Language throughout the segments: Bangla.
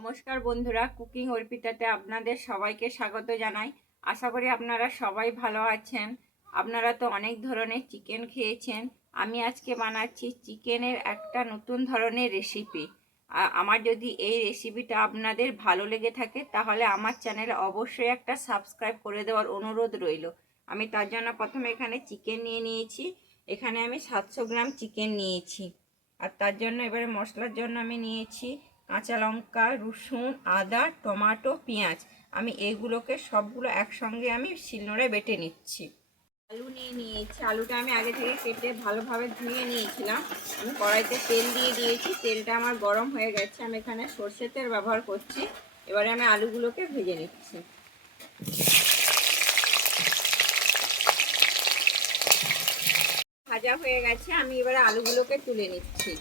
নমস্কার বন্ধুরা, কুকিং অর্পিতাতে আপনাদের সবাইকে স্বাগত জানাই। আশা করি আপনারা সবাই ভালো আছেন। আপনারা তো অনেক ধরনের চিকেন খেয়েছেন। আমি আজকে বানাচ্ছি চিকেনের একটা নতুন ধরনের রেসিপি আমার যদি এই রেসিপিটা আপনাদের ভালো লেগে থাকে, তাহলে আমার চ্যানেলে অবশ্যই একটা সাবস্ক্রাইব করে দেওয়ার অনুরোধ রইল। আমি তার জন্য প্রথমে এখানে চিকেন নিয়ে নিয়েছি। এখানে আমি সাতশো গ্রাম চিকেন নিয়েছি। আর তার জন্য এবারে মশলার জন্য আমি নিয়েছি কাঁচা লঙ্কা, রসুন, আদা, টমাটো, পেঁয়াজ। আমি এগুলোকে সবগুলো একসঙ্গে আমি শিলনোড়ে বেটে নিচ্ছি। আলু নিয়ে নিয়েছি। আলুটা আমি আগে থেকে কেটে ভালোভাবে ধুয়ে নিয়েছিলাম। আমি কড়াইতে তেল দিয়ে দিয়েছি। তেলটা আমার গরম হয়ে গেছে। আমি এখানে সর্ষে তেল ব্যবহার করছি। এবারে আমি আলুগুলোকে ভেজে নিচ্ছি। ভাজা হয়ে গেছে। আমি এবারে আলুগুলোকে তুলে নিচ্ছি।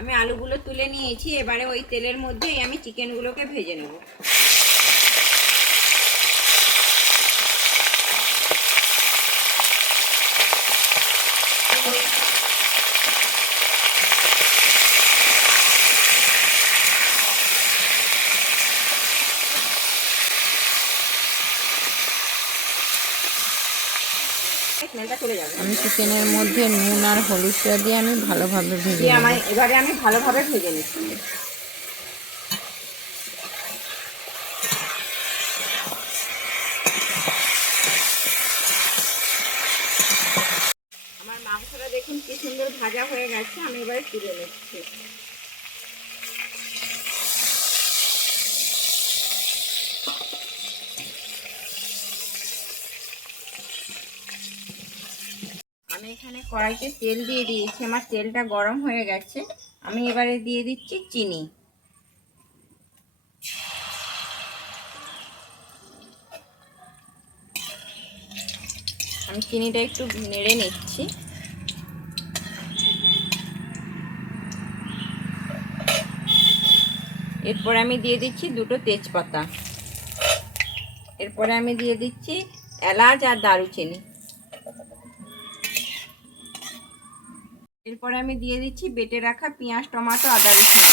আমি আলুগুলো তুলে নিয়েছি এবারে ওই তেলের মধ্যেই আমি চিকেনগুলোকে ভেজে নেব। আমি চিকেনের মধ্যে নুন আর হলুদটা দিয়ে আমি ভালোভাবে ভেজে এবারে আমি ভালোভাবে ভেজে নিচ্ছি। আমার মাংসটা দেখুন কি সুন্দর ভাজা হয়ে গেছে আমি এবারে তুলে নিচ্ছি আমি এখানে কড়াইতে তেল দিয়ে দিয়েছি। আমার তেলটা গরম হয়ে গেছে। আমি এবারে দিয়ে দিচ্ছি চিনি। আমি চিনিটা একটু নেড়ে নিচ্ছি। এরপরে আমি দিয়ে দিচ্ছি দুটো তেজপাতা। এরপরে আমি দিয়ে দিচ্ছি এলাচ আর দারুচিনি। এরপরে আমি দিয়ে দিচ্ছি বেটে রাখা পেঁয়াজ, টমাটো, আদা, রসুন।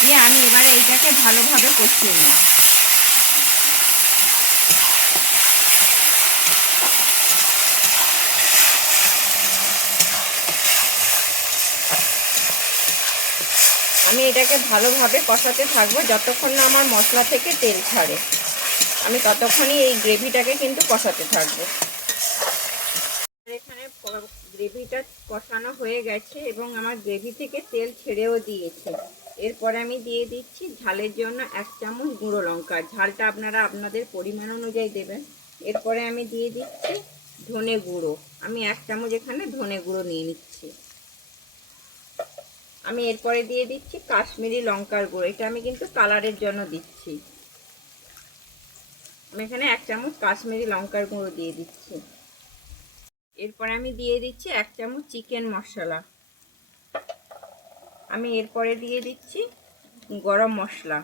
দিয়ে আমি এবারে এইটাকে ভালোভাবে কষিয়ে নেব। আমি এটাকে ভালোভাবে কষাতে থাকব যতক্ষণ না আমার মশলা থেকে তেল ছাড়ে। আমি ততক্ষণই এই গ্রেভিটাকে কিন্তু কষাতে থাকব। এখানে গ্রেভিটা কষানো হয়ে গেছে এবং আমার গ্রেভি থেকে তেল ছেড়েও দিয়েছে। এরপরে আমি দিয়ে দিচ্ছি ঝালের জন্য এক চামচ গুঁড়ো লঙ্কা। ঝালটা আপনারা আপনাদের পরিমাণ অনুযায়ী দেবেন। এরপরে আমি দিয়ে দিচ্ছি ধনে গুঁড়ো। আমি এক চামচ এখানে ধনে গুঁড়ো নিয়ে নিচ্ছি। আমি এরপরে দিয়ে দিচ্ছি কাশ্মীরি লঙ্কার গুঁড়ো। এটা আমি কিন্তু কালারের জন্য দিচ্ছি। আমি এখানে এক চামচ কাশ্মীরি লঙ্কার গুঁড়ো দিয়ে দিচ্ছি। এরপরে আমি দিয়ে দিচ্ছি এক চামচ চিকেন মশলা। আমি এরপরে দিয়ে দিচ্ছি গরম মশলা।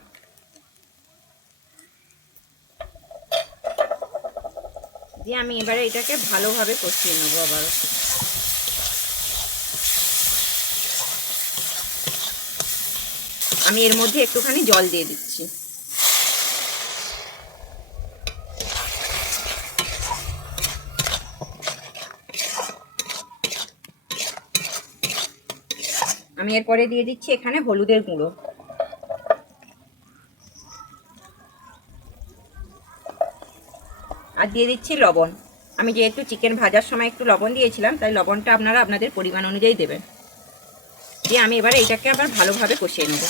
দিয়ে আমি এবারে এটাকে ভালোভাবে কষিয়ে নেব আবারও। আমি এর মধ্যে একটুখানি জল দিয়ে দিচ্ছি। আমি এরপরে দিয়ে দিচ্ছি এখানে হলুদের গুঁড়ো। আর দিয়ে দিচ্ছি লবণ। আমি যেহেতু চিকেন ভাজার সময় একটু লবণ দিয়েছিলাম, তাই লবণটা আপনারা আপনাদের পরিমাণ অনুযায়ী দেবেন। দিয়ে আমি এবারে এইটাকে আবার ভালোভাবে কষিয়ে নেব।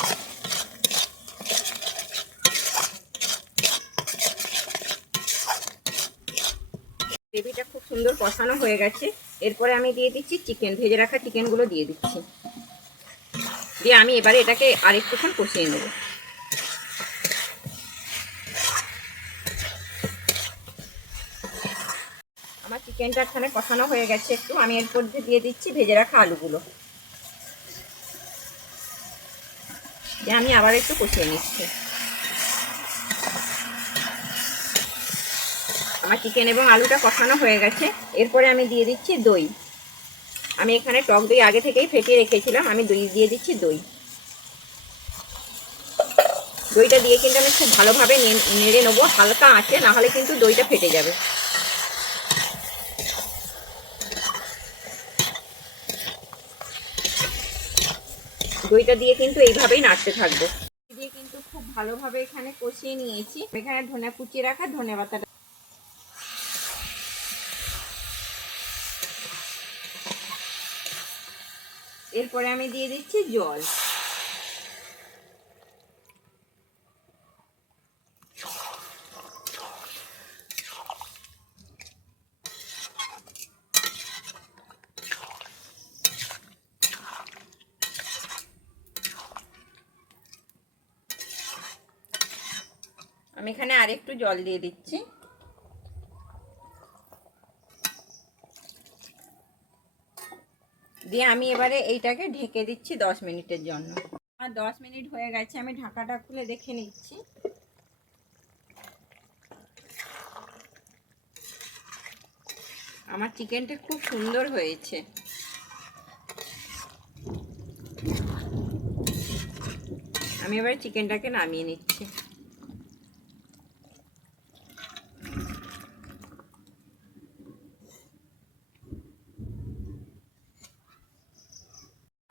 গ্রেভিটা খুব সুন্দর কষানো হয়ে গেছে। এরপরে আমি দিয়ে দিচ্ছি চিকেন ভেজে রাখা চিকেনগুলো দিয়ে দিচ্ছি। দিয়ে আমি এবারে এটাকে আরেকটুক্ষণ কষিয়ে নেব। আমার চিকেনটা এখানে কষানো হয়ে গেছে একটু। আমি এরপর দিয়ে দিচ্ছি ভেজে রাখা আলুগুলো। দিয়ে আমি আবার একটু কষিয়ে নিচ্ছি। আমার চিকেন এবং আলুটা কষানো হয়ে গেছে। এরপরে আমি দিয়ে দিচ্ছি দই। আমি এখানে টক দই আগে থেকেই ফেটিয়ে রেখেছিলাম, আমি দই দিয়ে দিচ্ছি দই। দইটা দিয়ে কিন্তু আমি খুব ভালোভাবে নেড়ে নেব, হালকা আঁচে না হলে কিন্তু দইটা ফেটে যাবে। দইটা দিয়ে কিন্তু এইভাবেই নাড়তে থাকব। দিয়ে কিন্তু খুব ভালোভাবে এখানে কষিয়ে নিয়েছি। এখানে ধনে কুচিয়ে রাখা ধনে পাতাটা এরপরে আমি দিয়ে দিচ্ছি জল। আমি এখানে আরেকটু জল দিয়ে দিচ্ছি। দিয়ে আমি এবারে এইটাকে ঢেকে দিচ্ছি দশ মিনিটের জন্য। আর দশ মিনিট হয়ে গেছে, আমি ঢাকাটা খুলে দেখে নিচ্ছি। আমার চিকেনটা খুব সুন্দর হয়েছে। আমি এবার চিকেনটাকে নামিয়ে নিচ্ছি।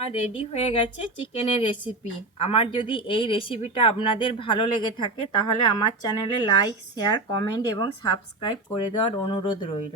আর রেডি হয়ে গেছে চিকেনের রেসিপি আমার যদি এই রেসিপিটা আপনাদের ভালো লেগে থাকে, তাহলে আমার চ্যানেলে লাইক শেয়ার কমেন্ট এবং সাবস্ক্রাইব করে দেওয়ার অনুরোধ রইল।